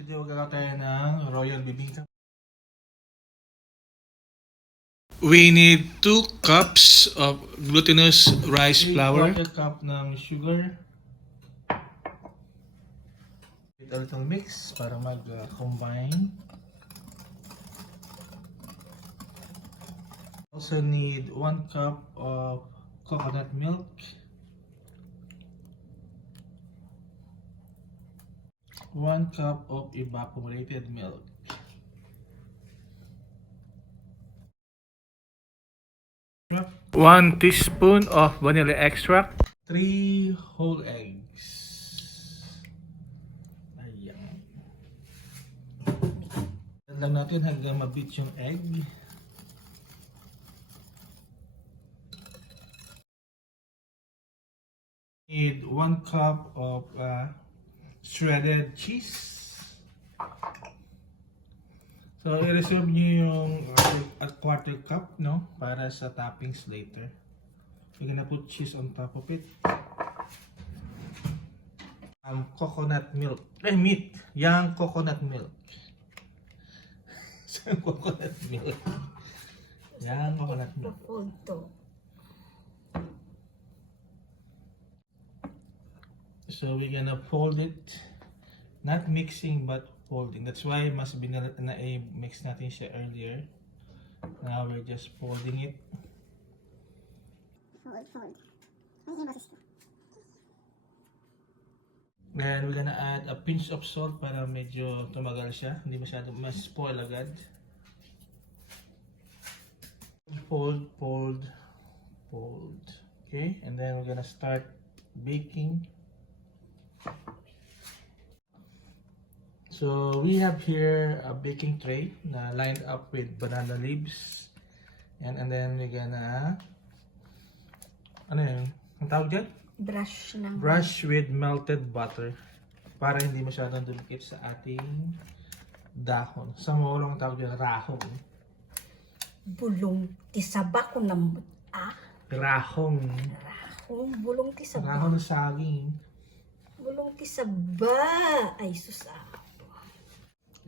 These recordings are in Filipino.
Video gagawa tayo ng royal bibingka. We need 2 cups of glutinous rice flour. 1/4 cup ng sugar. With a little mix para mag-combine. Also need 1 cup of coconut milk. 1 cup of evaporated milk. One teaspoon of vanilla extract. 3 whole eggs. Ayan. Yan lang natin hanggang ma-beat yung egg. Need 1 cup of shredded cheese. So, i-reserve nyo yung at 1/4 cup, no? Para sa toppings later. We're gonna put cheese on top of it. Coconut milk. Meat. Yang coconut milk. Coconut milk. Yang coconut milk. So, we're gonna fold it. Not mixing, but folding. That's why must be na-mix natin siya earlier. Now we're just folding it. Fold. Then we're gonna add a pinch of salt para medyo tumagal siya. Hindi masyado mas-spoil agad. Fold. Okay, and then we're gonna start baking. So we have here a baking tray na lined up with banana leaves. And then we're gonna, ano yun? Ang tawag dyan? Brush with melted butter. Para hindi masyadong dumikit sa ating dahon. Sa mawalong tawag dyan, rahong. Bulong ti saba ko ng Rahong. bulong ti saba. Rahong na saging. Bulong ti saba. Ay sus.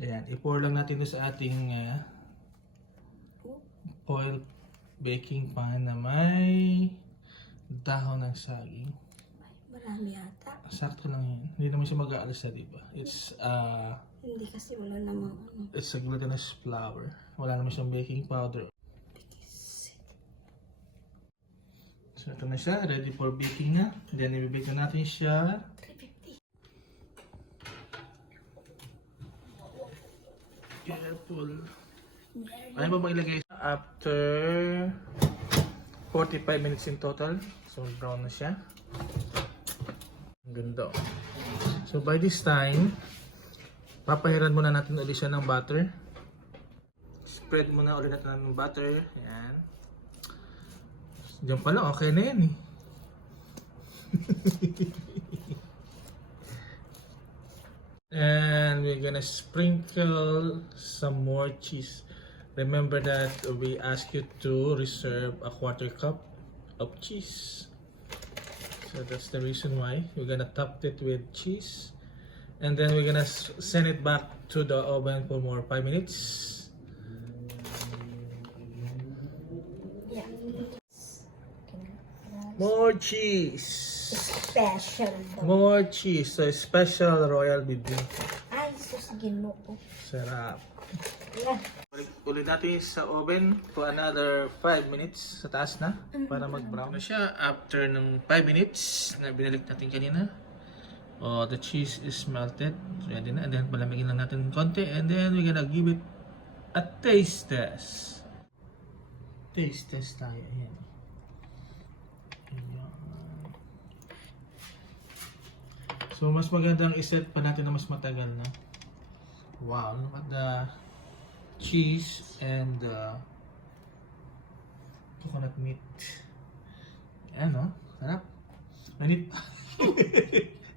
Ayan, i-pour lang natin ito sa ating oil baking pan na may dahon ng saging. Marami ata. Sakto lang yan. Hindi naman siya mag-aalas na, diba? It's Hindi kasi wala namang it's a glutinous flour. Wala naman siyang baking powder. So ito na siya, ready for baking na. Then i-bake na natin siya. 350. Careful. Ano ba mailagay? After 45 minutes in total. So brown na siya. Ang ganda. So by this time, papahiran muna natin ulit siya ng butter. Spread muna ulit natin ng butter. Ayan. Diyan pala, okay na yan eh. And we're gonna sprinkle some more cheese. Remember that we asked you to reserve a 1/4 cup of cheese. So that's the reason why we're gonna top it with cheese. And then we're gonna send it back to the oven for more 5 minutes. Yeah. More cheese. Special daw. More cheese. So special royal bibingka. Ay sus ginoo. Sarap. Yeah. Ulit natin sa oven for another 5 minutes sa taas na para mag-brown na siya. After ng 5 minutes na binalik natin kanina, the cheese is melted. Ready na. And then palamigin lang natin konti. And then we're gonna give it a taste test. Taste test tayo. Ayan. Ayan. So mas magandang iset pa natin na mas matagal na. Wow, look at the cheese and the coconut meat. Ayan o, sarap. Manit pa.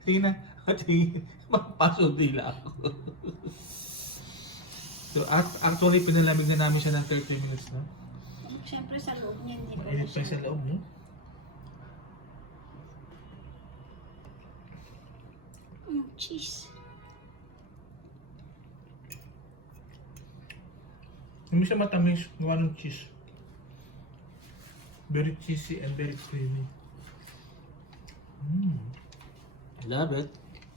Sige na, magpasol dila ako. So actually pinalamig na namin siya ng 30 minutes, no? Siyempre sa loob niya hindi pa Mainit pa sa loob, no? cheese. Hindi siya matamis. Gawa ng cheese. Very cheesy and very creamy. I love it.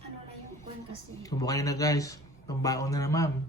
Ano na yung kwan kasi. Subukan nyo na guys. Pambaon na naman.